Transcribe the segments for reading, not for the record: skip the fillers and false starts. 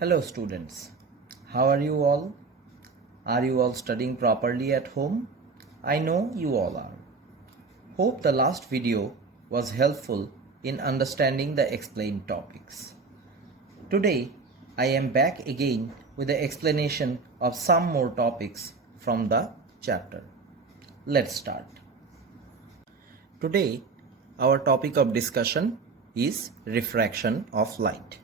Hello students, how are you all? Are you all studying properly at home? I know you all are. Hope the last video was helpful in understanding the explained topics. Today I am back again with the explanation of some more topics from the chapter. Let's start. Today our topic of discussion is refraction of light.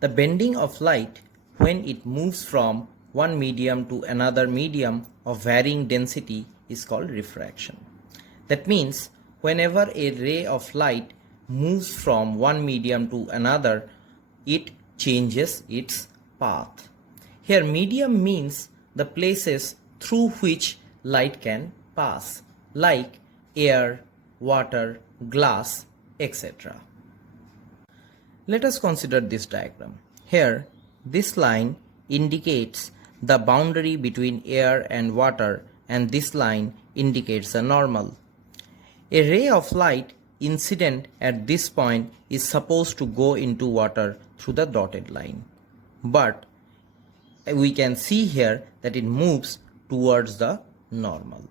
The bending of light when it moves from one medium to another medium of varying density is called refraction. That means whenever a ray of light moves from one medium to another, it changes its path. Here medium means the places through which light can pass, like air, water, glass, etc. Let us consider this diagram. Here, this line indicates the boundary between air and water, and this line indicates the normal. A ray of light incident at this point is supposed to go into water through the dotted line. But we can see here that it moves towards the normal.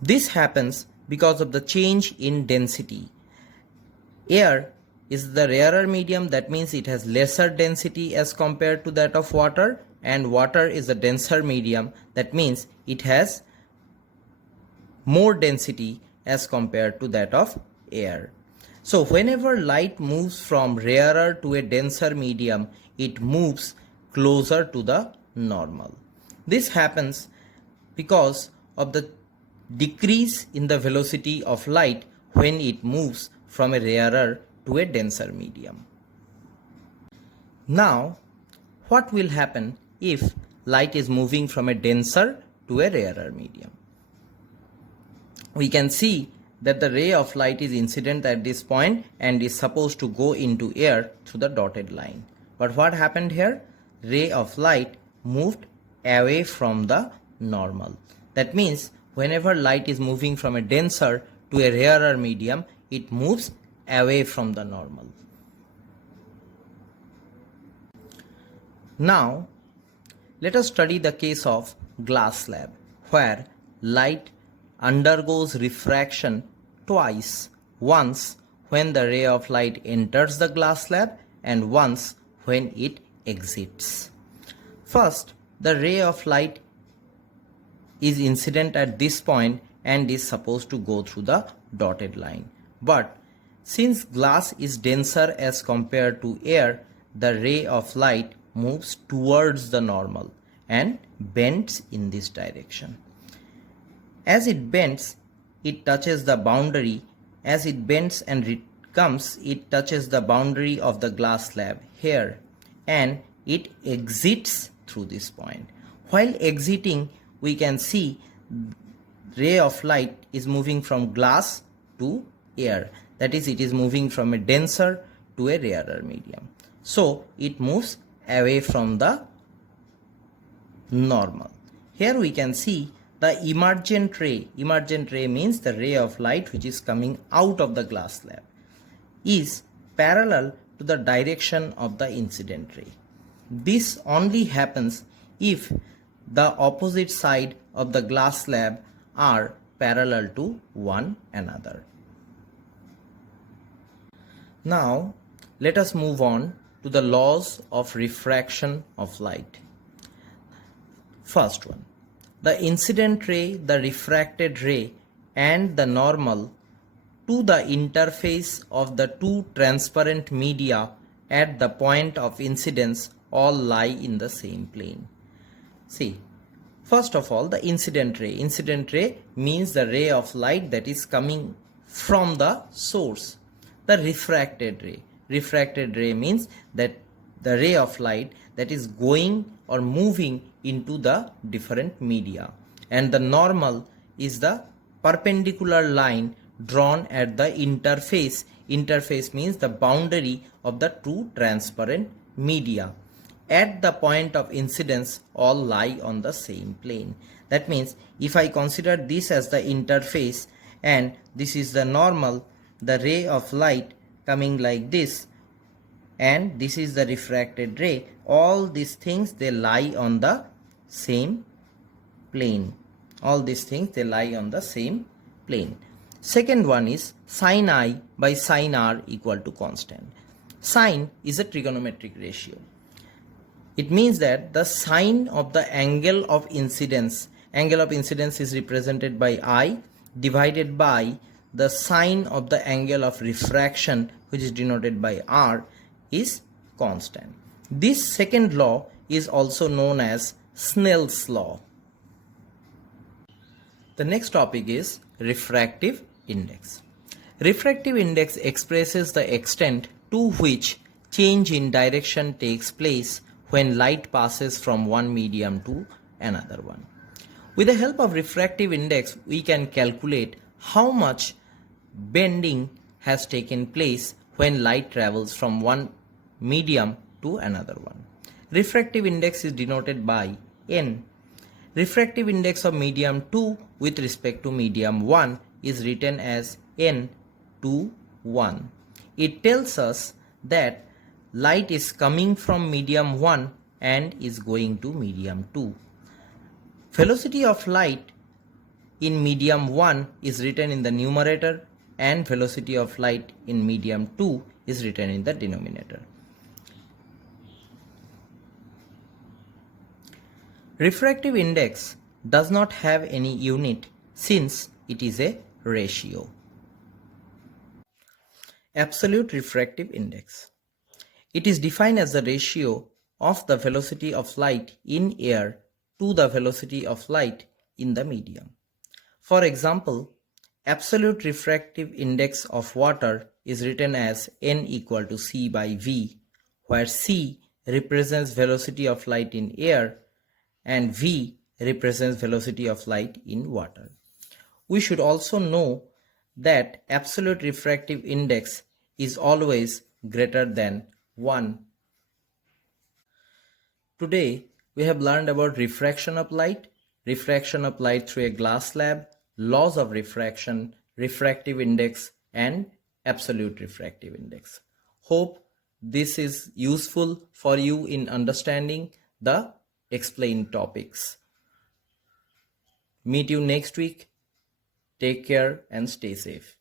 This happens because of the change in density. Air is the rarer medium, that means it has lesser density as compared to that of water, and water is a denser medium, that means it has more density as compared to that of air. So whenever light moves from rarer to a denser medium, it moves closer to the normal. This happens because of the decrease in the velocity of light when it moves from a rarer to a denser medium. Now, what will happen if light is moving from a denser to a rarer medium? We can see that the ray of light is incident at this point and is supposed to go into air through the dotted line. But what happened here? Ray of light moved away from the normal. That means whenever light is moving from a denser to a rarer medium, it moves away from the normal. Now, let us study the case of glass slab, where light undergoes refraction twice, once when the ray of light enters the glass slab and once when it exits. First, the ray of light is incident at this point and is supposed to go through the dotted line. But since glass is denser as compared to air, the ray of light moves towards the normal and bends in this direction. As it bends, it touches the boundary. As it bends and comes, it touches the boundary of the glass slab here, and it exits through this point. While exiting, we can see ray of light is moving from glass to air. That is, it is moving from a denser to a rarer medium. So it moves away from the normal. Here we can see the emergent ray. Emergent ray means the ray of light which is coming out of the glass slab is parallel to the direction of the incident ray. This only happens if the opposite side of the glass slab are parallel to one another. Now, let us move on to the laws of refraction of light. First one, the incident ray, the refracted ray, and the normal to the interface of the two transparent media at the point of incidence all lie in the same plane. See, first of all, the incident ray. Incident ray means the ray of light that is coming from the source. The refracted ray. Refracted ray means that the ray of light that is going or moving into the different media. And the normal is the perpendicular line drawn at the interface. Interface means the boundary of the two transparent media. At the point of incidence, all lie on the same plane. That means if I consider this as the interface and this is the normal, the ray of light coming like this and this is the refracted ray. All these things, they lie on the same plane. All these things, they lie on the same plane. Second one is sin I by sin R equal to constant. Sin is a trigonometric ratio. It means that the sine of the angle of incidence is represented by I divided by the sine of the angle of refraction, which is denoted by R, is constant. This second law is also known as Snell's law. The next topic is refractive index. Refractive index expresses the extent to which change in direction takes place when light passes from one medium to another one. With the help of refractive index, we can calculate how much bending has taken place when light travels from one medium to another one. Refractive index is denoted by N. Refractive index of medium 2 with respect to medium 1 is written as N/1. It tells us that light is coming from medium 1 and is going to medium 2. Velocity of light in medium 1 is written in the numerator and velocity of light in medium 2 is written in the denominator. Refractive index does not have any unit since it is a ratio. Absolute refractive index. It is defined as the ratio of the velocity of light in air to the velocity of light in the medium. For example, absolute refractive index of water is written as N equal to C by V, where C represents velocity of light in air and V represents velocity of light in water. We should also know that absolute refractive index is always greater than 1. Today we have learned about refraction of light through a glass slab, laws of refraction, refractive index, and absolute refractive index. Hope this is useful for you in understanding the explained topics. Meet you next week. Take care and stay safe.